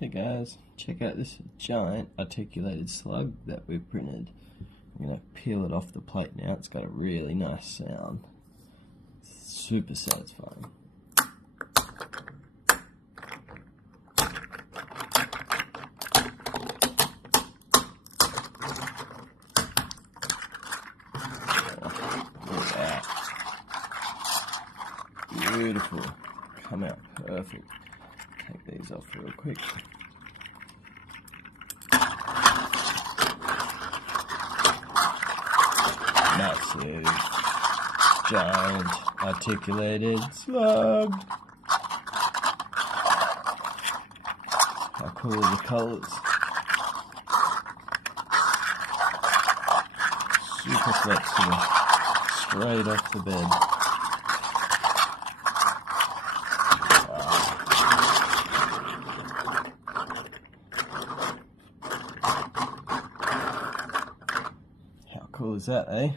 Hey guys, check out this giant articulated slug that we've printed. I'm going to peel it off the plate now. It's got a really nice sound. It's super satisfying. Look at that. Beautiful. Come out perfect. Take these off real quick. Massive, giant, articulated slug. How cool are the colours? Super flexible, straight off the bed. How cool is that, eh?